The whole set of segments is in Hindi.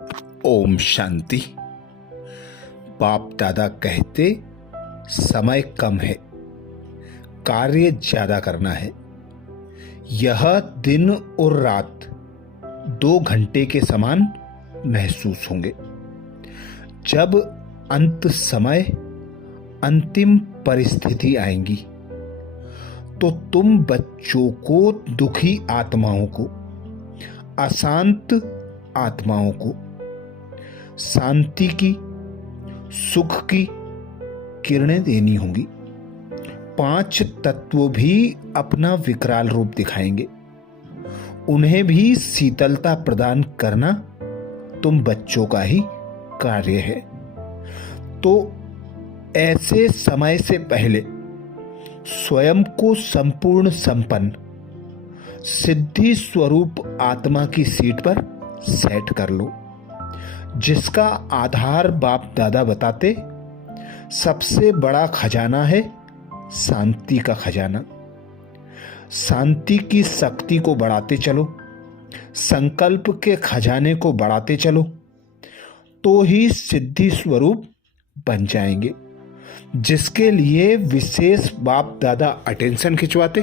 ओम शांति। बाप दादा कहते समय कम है, कार्य ज्यादा करना है। यह दिन और रात 2 घंटे के समान महसूस होंगे। जब अंत समय, अंतिम परिस्थिति आएंगी तो तुम बच्चों को, दुखी आत्माओं को, अशांत आत्माओं को शांति की, सुख की किरणें देनी होंगी। 5 तत्व भी अपना विकराल रूप दिखाएंगे। उन्हें भी शीतलता प्रदान करना तुम बच्चों का ही कार्य है। तो ऐसे समय से पहले स्वयं को संपूर्ण संपन्न सिद्धि स्वरूप आत्मा की सीट पर सेट कर लो, जिसका आधार बाप दादा बताते सबसे बड़ा खजाना है शांति का खजाना। शांति की शक्ति को बढ़ाते चलो, संकल्प के खजाने को बढ़ाते चलो, तो ही सिद्धि स्वरूप बन जाएंगे, जिसके लिए विशेष बाप दादा अटेंशन खिंचवाते।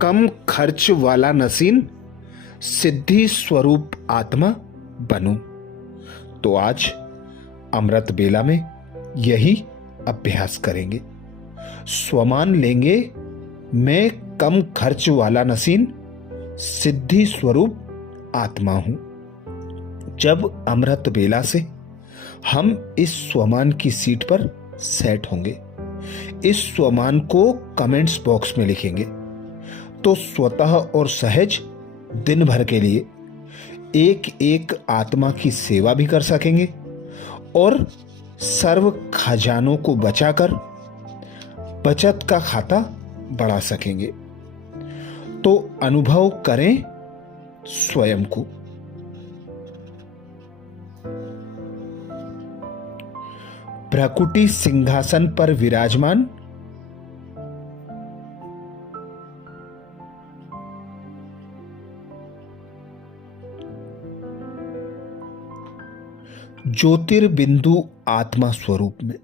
कम खर्च वाला नसीन सिद्धि स्वरूप आत्मा बनो। तो आज अमृत बेला में यही अभ्यास करेंगे। स्वमान लेंगे, मैं कम खर्च वाला नसीन सिद्धि स्वरूप आत्मा हूं। जब अमृत बेला से हम इस स्वमान की सीट पर सेट होंगे, इस स्वमान को कमेंट्स बॉक्स में लिखेंगे, तो स्वतः और सहज दिन भर के लिए एक एक आत्मा की सेवा भी कर सकेंगे और सर्व खजानों को बचाकर बचत का खाता बढ़ा सकेंगे। तो अनुभव करें स्वयं को। भ्रकुटी सिंहासन पर विराजमान ज्योतिर्बिंदु आत्मा स्वरूप में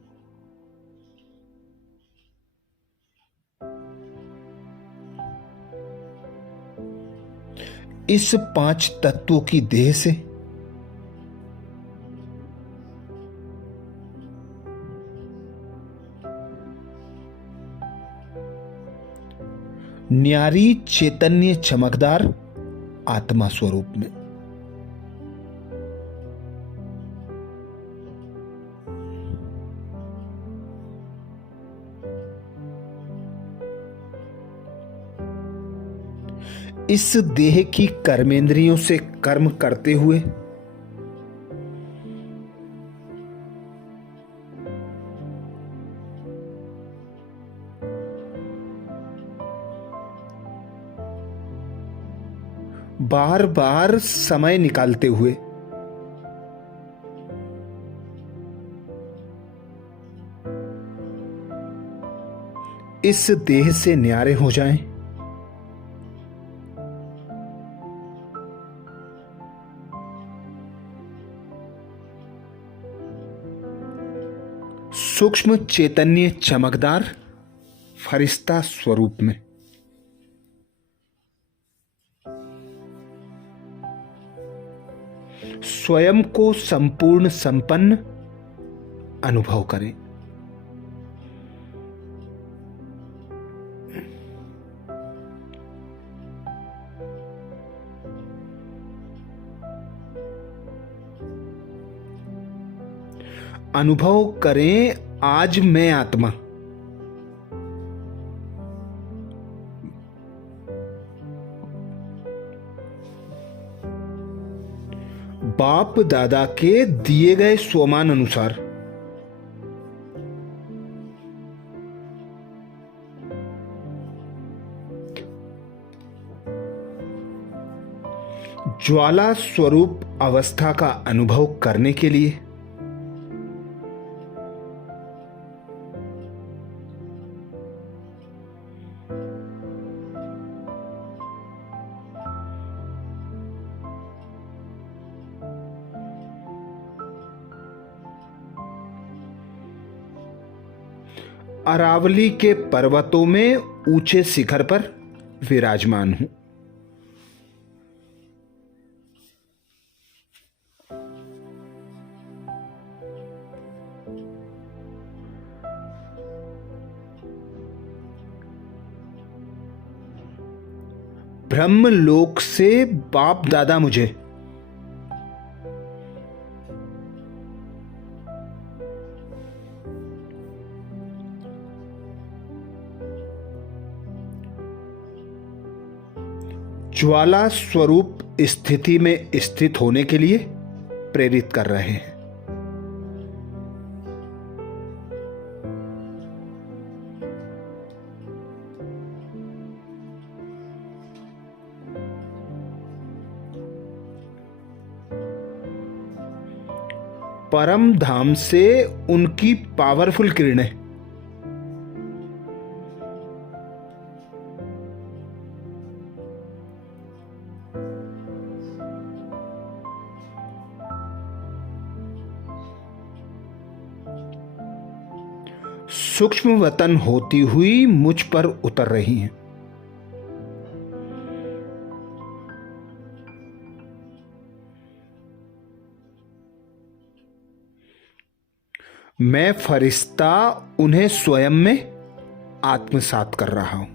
इस 5 तत्वों की देह से न्यारी चैतन्य चमकदार आत्मा स्वरूप में इस देह की कर्मेंद्रियों से कर्म करते हुए बार बार समय निकालते हुए इस देह से न्यारे हो जाएं, सूक्ष्म चैतन्य चमकदार फरिश्ता स्वरूप में स्वयं को संपूर्ण संपन्न अनुभव करें। अनुभव करें आज मैं आत्मा बाप दादा के दिए गए स्वमान अनुसार ज्वाला स्वरूप अवस्था का अनुभव करने के लिए अरावली के पर्वतों में ऊंचे शिखर पर विराजमान हूं। ब्रह्मलोक से बाप दादा मुझे ज्वाला स्वरूप स्थिति में स्थित होने के लिए प्रेरित कर रहे हैं। परम धाम से उनकी पावरफुल किरणें सूक्ष्म वतन होती हुई मुझ पर उतर रही हैं। मैं फरिश्ता उन्हें स्वयं में आत्मसात कर रहा हूं।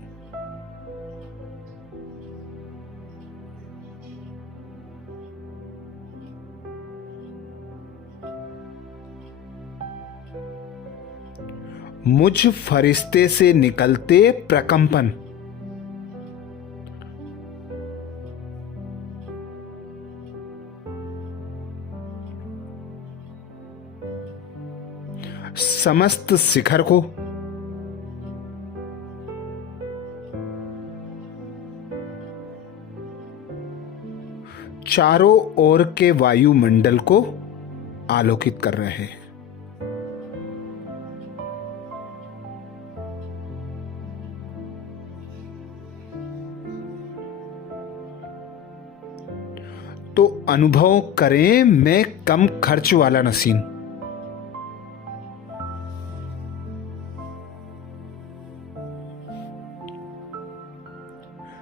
मुझ फरिश्ते से निकलते प्रकंपन समस्त शिखर को चारों ओर के वायुमंडल को आलोकित कर रहे हैं। तो अनुभव करें मैं कम खर्च वाला नसीम,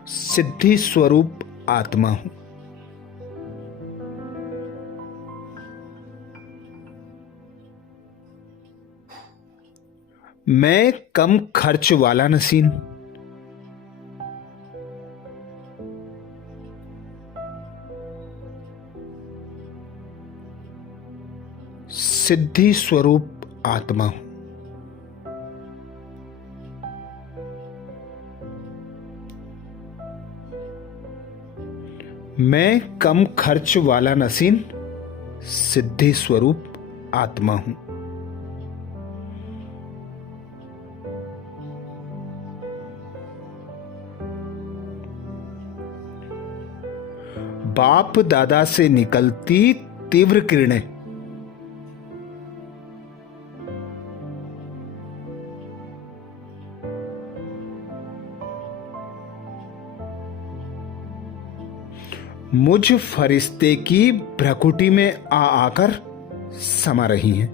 सिद्धि स्वरूप आत्मा हूं। मैं कम खर्च वाला नसीम, सिद्धि स्वरूप आत्मा हूं। मैं कम खर्च वाला नसीम, सिद्धि स्वरूप आत्मा हूं। बाप दादा से निकलती तीव्र किरणें मुझ फरिश्ते की भ्रकुटी में आकर समा रही हैं।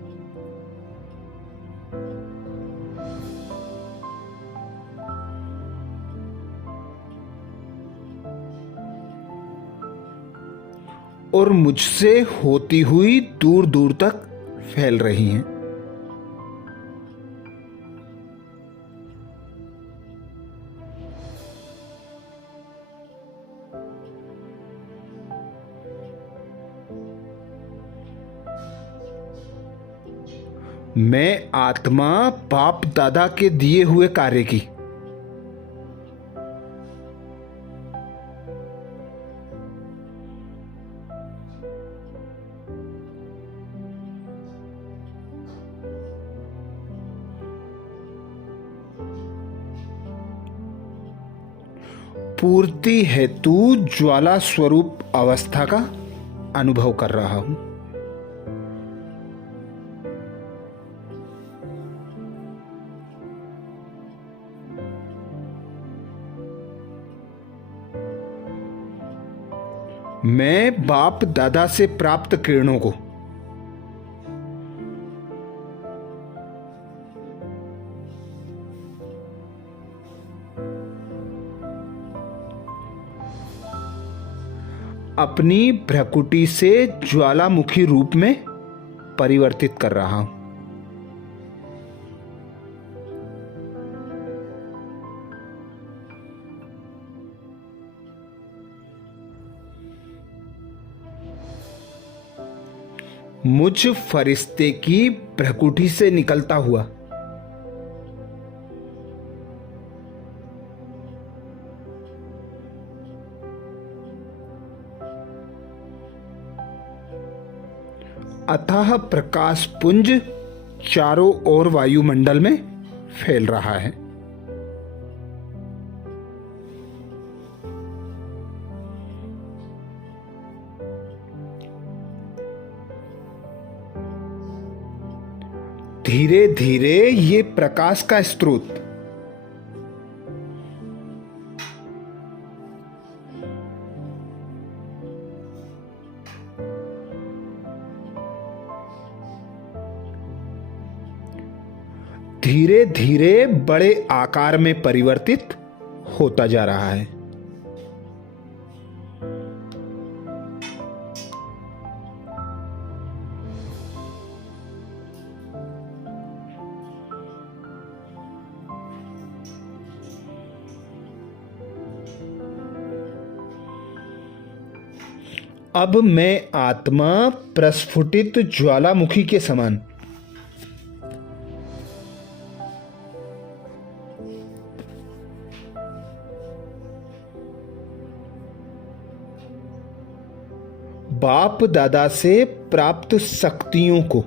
और मुझसे होती हुई दूर दूर तक फैल रही हैं। मैं आत्मा बाप दादा के दिए हुए कार्य की पूर्ति हेतु ज्वाला स्वरूप अवस्था का अनुभव कर रहा हूं। मैं बाप दादा से प्राप्त किरणों को अपनी भ्रकुटी से ज्वालामुखी रूप में परिवर्तित कर रहा हूं। मुझ फरिश्ते की भ्रकुटी से निकलता हुआ अथाह प्रकाश पुंज चारों ओर वायुमंडल में फैल रहा है। धीरे धीरे ये प्रकाश का स्रोत धीरे धीरे बड़े आकार में परिवर्तित होता जा रहा है। अब मैं आत्मा प्रस्फुटित ज्वालामुखी के समान बाप दादा से प्राप्त शक्तियों को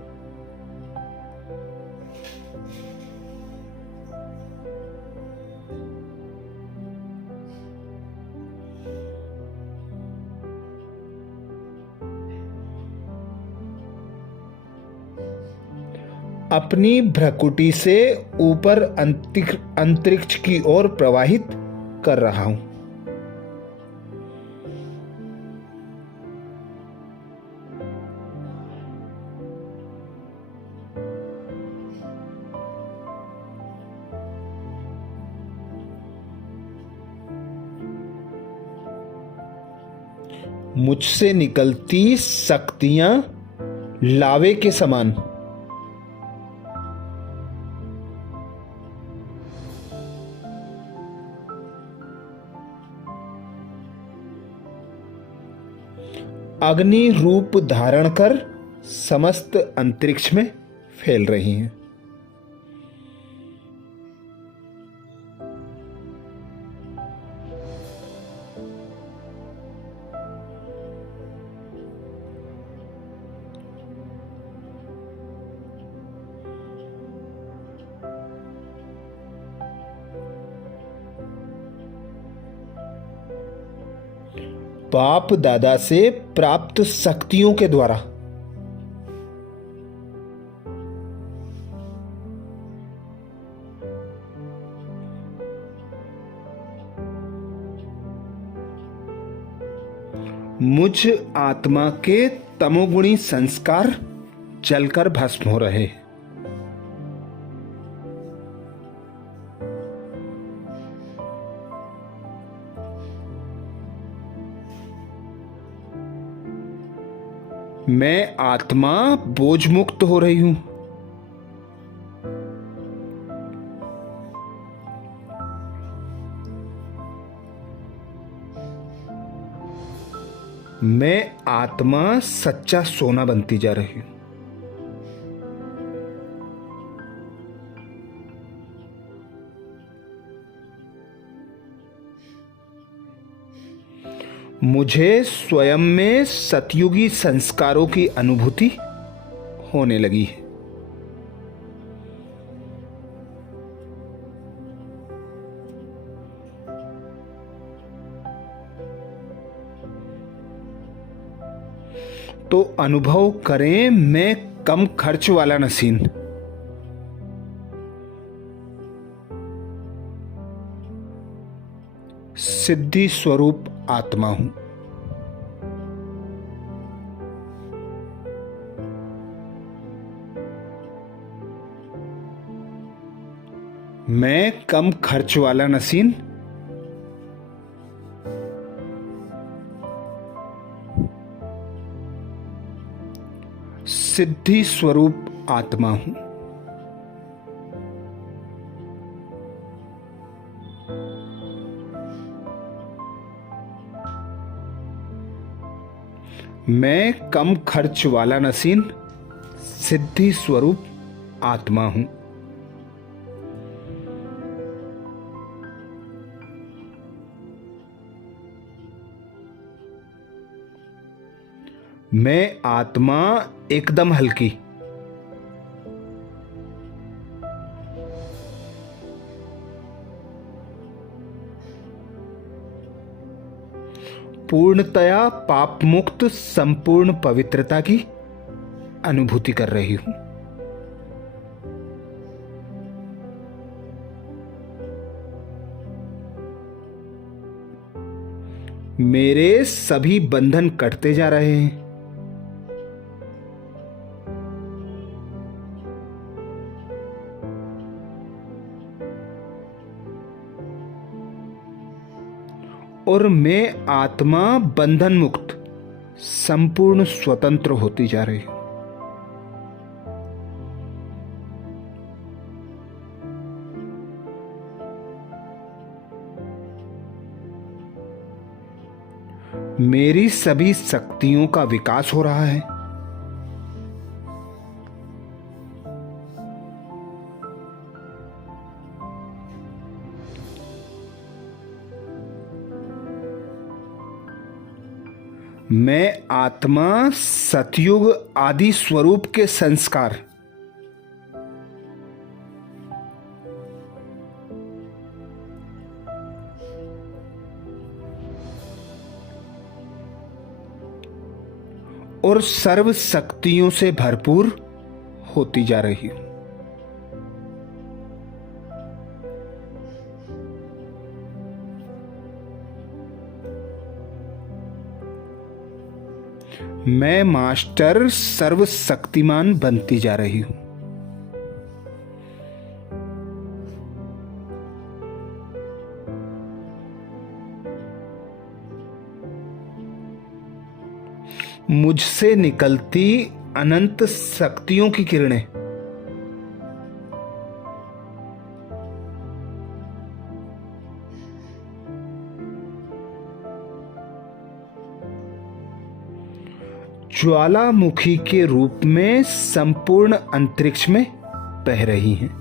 अपनी भ्रकुटी से ऊपर अंतरिक्ष की ओर प्रवाहित कर रहा हूं। मुझसे निकलती शक्तियां लावे के समान अग्नि रूप धारण कर समस्त अंतरिक्ष में फैल रही हैं। बाप दादा से प्राप्त शक्तियों के द्वारा मुझ आत्मा के तमोगुणी संस्कार जलकर भस्म हो रहे। मैं आत्मा बोझ मुक्त हो रही हूं। मैं आत्मा सच्चा सोना बनती जा रही हूं। मुझे स्वयं में सतयुगी संस्कारों की अनुभूति होने लगी है। तो अनुभव करें मैं कम खर्च वाला नसीन, सिद्धि स्वरूप आत्मा हूं। मैं कम खर्च वाला नसीन सिद्धि स्वरूप आत्मा हूं। मैं कम खर्च वाला नसीन सिद्धि स्वरूप आत्मा हूं। मैं आत्मा एकदम हल्की, पूर्णतया पाप मुक्त संपूर्ण पवित्रता की अनुभूति कर रही हूं। मेरे सभी बंधन कटते जा रहे हैं। और मैं आत्मा बंधन मुक्त संपूर्ण स्वतंत्र होती जा रही हूं। मेरी सभी शक्तियों का विकास हो रहा है। मैं आत्मा सतयुग आदि स्वरूप के संस्कार और सर्व शक्तियों से भरपूर होती जा रही हूं। मैं मास्टर सर्वशक्तिमान बनती जा रही हूं। मुझसे निकलती अनंत शक्तियों की किरणें ज्वालामुखी के रूप में संपूर्ण अंतरिक्ष में बह रही हैं।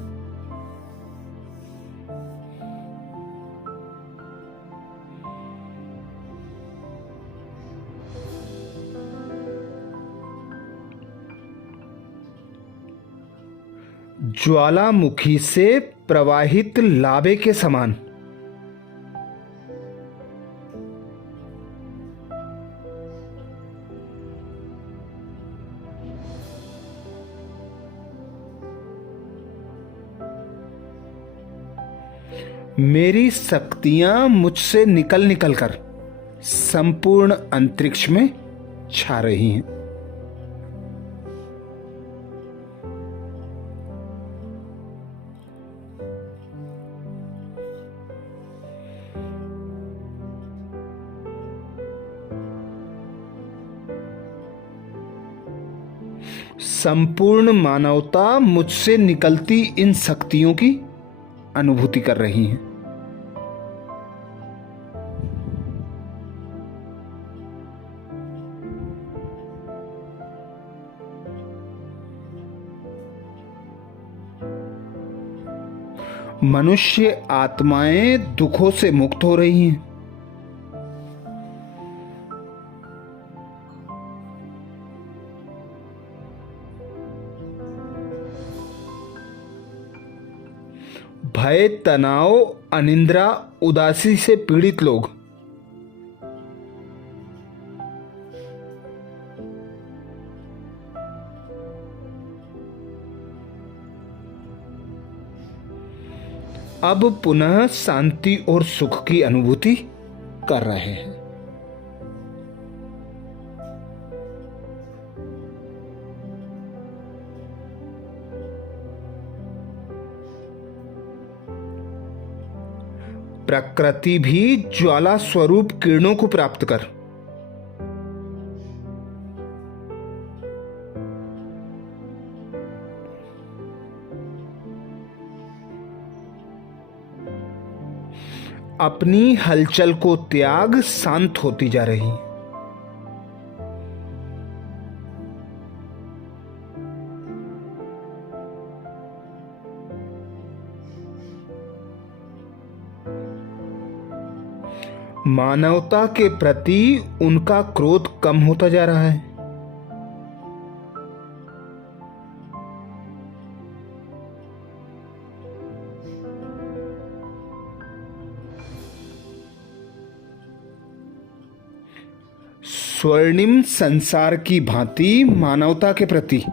ज्वालामुखी से प्रवाहित लावे के समान मेरी शक्तियां मुझसे निकल निकल कर संपूर्ण अंतरिक्ष में छा रही हैं। संपूर्ण मानवता मुझसे निकलती इन शक्तियों की अनुभूति कर रही हैं। मनुष्य आत्माएं दुखों से मुक्त हो रही हैं। भय, तनाव, अनिद्रा, उदासी से पीड़ित लोग अब पुनः शांति और सुख की अनुभूति कर रहे हैं। प्रकृति भी ज्वाला स्वरूप किरणों को प्राप्त कर अपनी हलचल को त्याग शांत होती जा रही। मानवता के प्रति उनका क्रोध कम होता जा रहा है। स्वर्णिम संसार की भांति मानवता के प्रति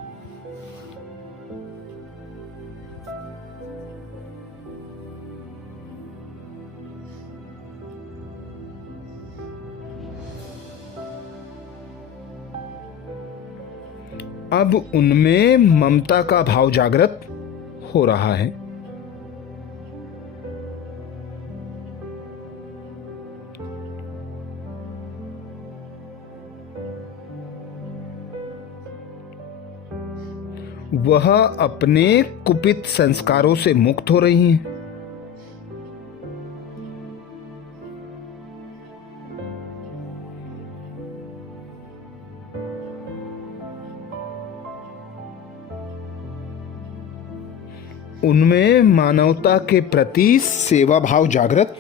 अब उनमें ममता का भाव जागृत हो रहा है। वह अपने कुपित संस्कारों से मुक्त हो रही हैं। उनमें मानवता के प्रति सेवा भाव जागृत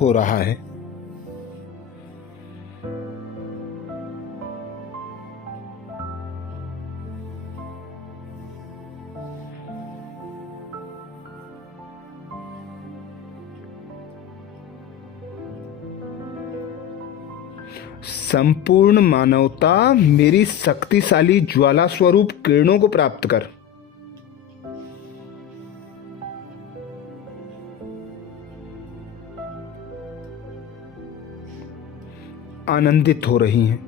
हो रहा है। संपूर्ण मानवता मेरी शक्तिशाली ज्वाला स्वरूप किरणों को प्राप्त कर आनंदित हो रही हैं।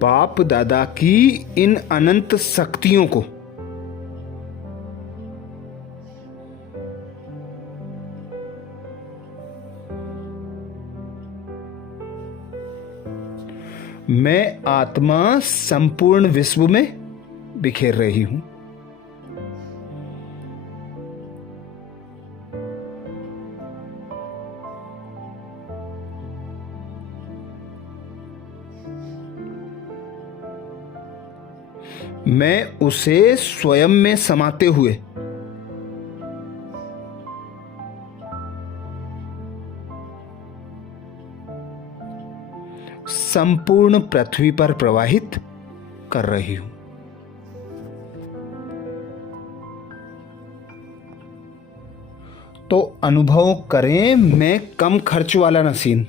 बाप दादा की इन अनंत शक्तियों को मैं आत्मा संपूर्ण विश्व में बिखेर रही हूं। मैं उसे स्वयं में समाते हुए संपूर्ण पृथ्वी पर प्रवाहित कर रही हूं। तो अनुभव करें मैं कम खर्च वाला नसीन।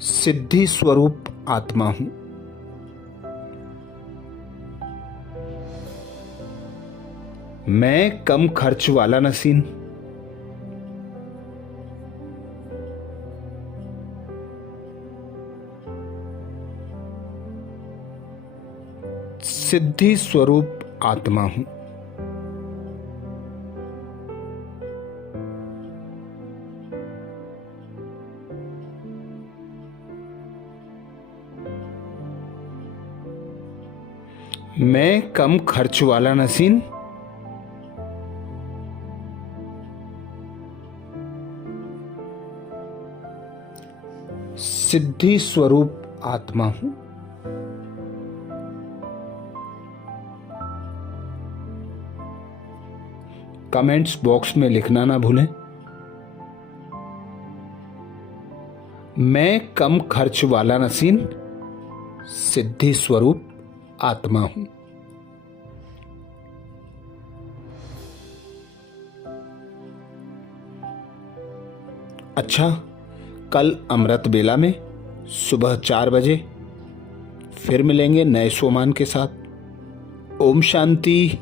सिद्धि स्वरूप आत्मा हूं। मैं कम खर्च वाला नसीन। सिद्धि स्वरूप आत्मा हूं। मैं कम खर्च वाला नसीन। सिद्धि स्वरूप आत्मा हूं। कमेंट्स बॉक्स में लिखना ना भूलें। मैं कम खर्च वाला नसीन सिद्धि स्वरूप आत्मा हूं। अच्छा, कल अमृत बेला में सुबह 4 बजे फिर मिलेंगे नए सोमान के साथ। ओम शांति।